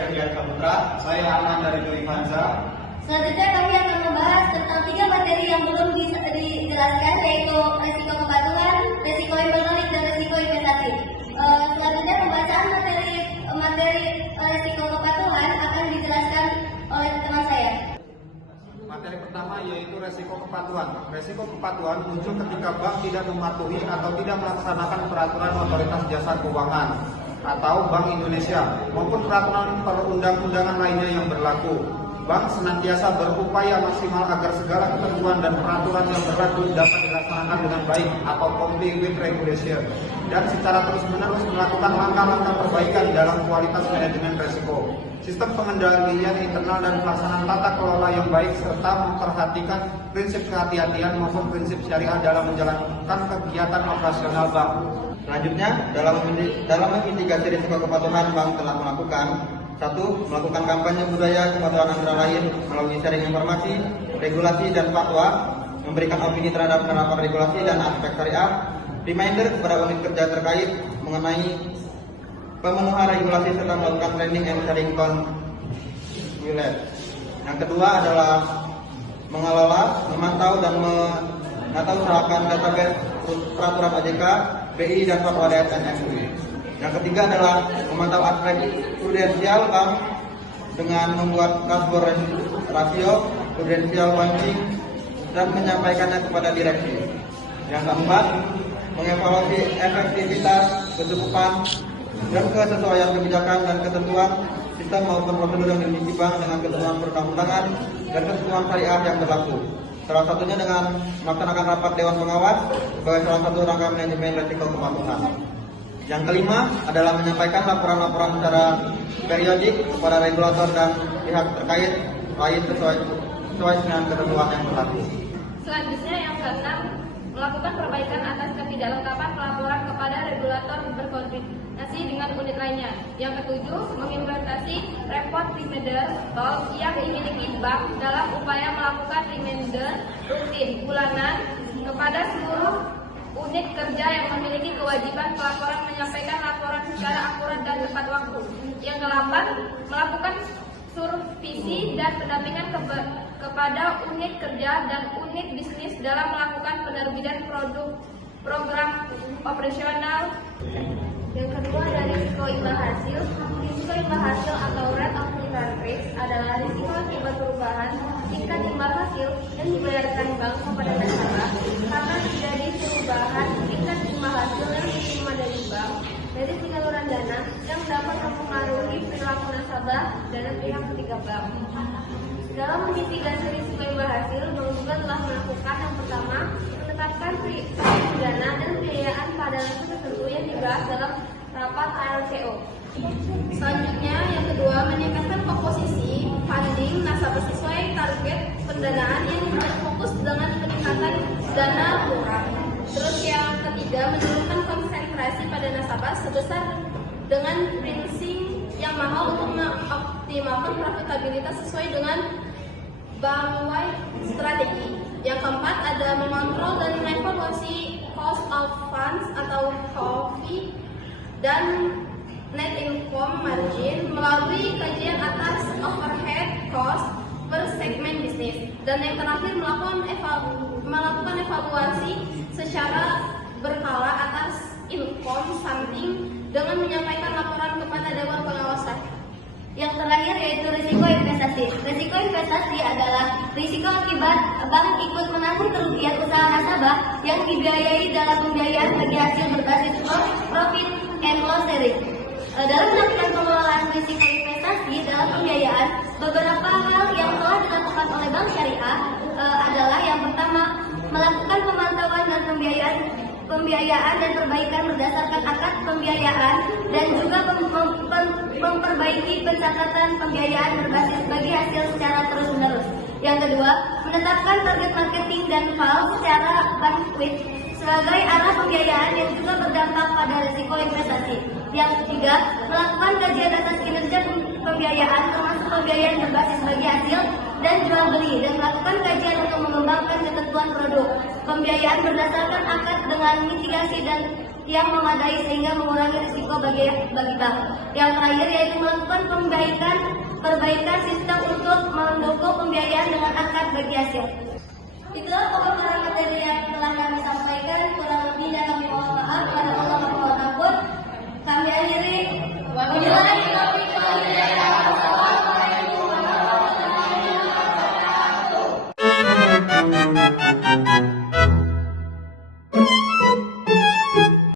Ferdian Saputra. Saya Aman dari Delivanza. Selanjutnya kami akan membahas tentang 3 materi yang belum dijelaskan, yaitu resiko kepatuhan, resiko ekonomi, dan resiko investasi. Selanjutnya pembacaan materi resiko kepatuhan akan dijelaskan oleh teman saya. Materi pertama yaitu resiko kepatuhan. Resiko kepatuhan muncul ketika bank tidak mematuhi atau tidak melaksanakan peraturan otoritas jasa keuangan atau Bank Indonesia maupun peraturan perundang-undangan lainnya yang berlaku. Bank senantiasa berupaya maksimal agar segala ketentuan dan peraturan yang berlaku dapat dilaksanakan dengan baik atau comply with regulation, dan secara terus-menerus melakukan langkah-langkah perbaikan dalam kualitas manajemen resiko, sistem pengendalian internal dan pelaksanaan tata kelola yang baik, serta memperhatikan prinsip kehati-hatian maupun prinsip syariah dalam menjalankan kegiatan operasional bank. Selanjutnya, dalam memitigasi risiko kepatuhan, bank telah melakukan 1. Melakukan kampanye budaya kepatuhan antara lain melalui sharing informasi, regulasi, dan fatwa, memberikan opini terhadap penerapan regulasi dan aspek syariah, reminder kepada unit kerja terkait mengenai pemenuhan regulasi, serta melakukan training and sharing konsulat. Yang kedua adalah mengelola, memantau, dan menata usahakan database peraturan OJK, BI, dan fatwa DSN MUI. Yang ketiga adalah memantau aspek prudensial bank dengan membuat dashboard rasio prudensial banking dan menyampaikannya kepada direksi. Yang keempat, mengevaluasi efektivitas, kecukupan, dan kesesuaian kebijakan dan ketentuan sistem maupun prosedur yang dimiliki bank dengan ketentuan perundang-undangan dan ketentuan syariah yang berlaku. Salah satunya dengan melaksanakan rapat Dewan Pengawas sebagai salah satu rangka manajemen risiko kepatuhan. Yang kelima adalah menyampaikan laporan-laporan secara periodik kepada regulator dan pihak terkait lain sesuai dengan ketentuan yang berlaku. Selanjutnya yang keenam, melakukan perbaikan atas ketidaklengkapan pelaporan kepada regulator berkoordinasi dengan unit lainnya. Yang ketujuh, mengimplementasi report reminder yang dimiliki bank dalam upaya melakukan reminder rutin bulanan kepada seluruh unit kerja yang memiliki kewajiban pelaporan, menyampaikan laporan secara akurat dan tepat waktu. Yang ke-8, melakukan supervisi dan pendampingan kepada unit kerja dan unit bisnis dalam melakukan penerbitan program operasional. Yang kedua dari risiko imbal hasil. Risiko imbal hasil atau rate of return risk adalah risiko akibat perubahan tingkat imbal hasil yang dibayarkan bank kepada nasabah karena terjadi perubahan tingkat imbal hasil yang diterima dari bank dari penyaluran dana yang dapat mempengaruhi perilaku nasabah dan pihak ketiga bank. Dalam memitigasi risiko imbal hasil, bank juga telah melakukan yang pertama, menetapkan dana dan pembiayaan pada level tertentu yang dibahas dalam rapat ALCO. Selanjutnya, yang kedua, meningkatkan komposisi funding nasabah sesuai target pendanaan yang berfokus dengan peningkatan dana murah. Terus yang ketiga, menurunkan konsentrasi pada nasabah sebesar dengan prinsip yang mahal untuk mengoptimalkan profitabilitas sesuai dengan bank-wide strategi. Yang keempat, ada mengontrol dan mengevaluasi cost of funds atau COFI dan net income margin melalui kajian atas overhead cost per segmen bisnis. Dan yang terakhir, melakukan evaluasi secara berkala atas income samping dengan menyampaikan laporan kepada Dewan Pengawasan. Yang terakhir yaitu risiko investasi. Risiko investasi adalah risiko akibat bank ikut menanggung kerugian usaha nasabah yang dibiayai dalam pembiayaan bagi hasil berbasis profit and loss sharing. Dalam melakukan pengelolaan risiko investasi dalam pembiayaan, beberapa hal yang telah dilakukan oleh bank syariah adalah yang pertama, melakukan pemantauan dan pembiayaan dan perbaikan berdasarkan akad pembiayaan dan juga memperbaiki pencatatan pembiayaan berbasis bagi hasil secara terus-menerus. Yang kedua, menetapkan target marketing dan FAL secara bandwidth sebagai arah pembiayaan yang juga berdampak pada risiko investasi. Yang ketiga, melakukan kajian atas kinerja pembiayaan termasuk pembiayaan berbasis bagi hasil dan jual beli dan melakukan kajian untuk mengembangkan ketentuan produk pembiayaan berdasarkan akad dengan mitigasi dan yang memadai sehingga mengurangi risiko bagi bank. Yang terakhir yaitu melakukan perbaikan sistem untuk mendukung pembiayaan dengan akad bagi hasil. Itulah pokok materi yang telah kami sampaikan. Kurang lebihnya kami mohon maaf. Pada Allah mohon ampun. Kami akhiri. Wabillahi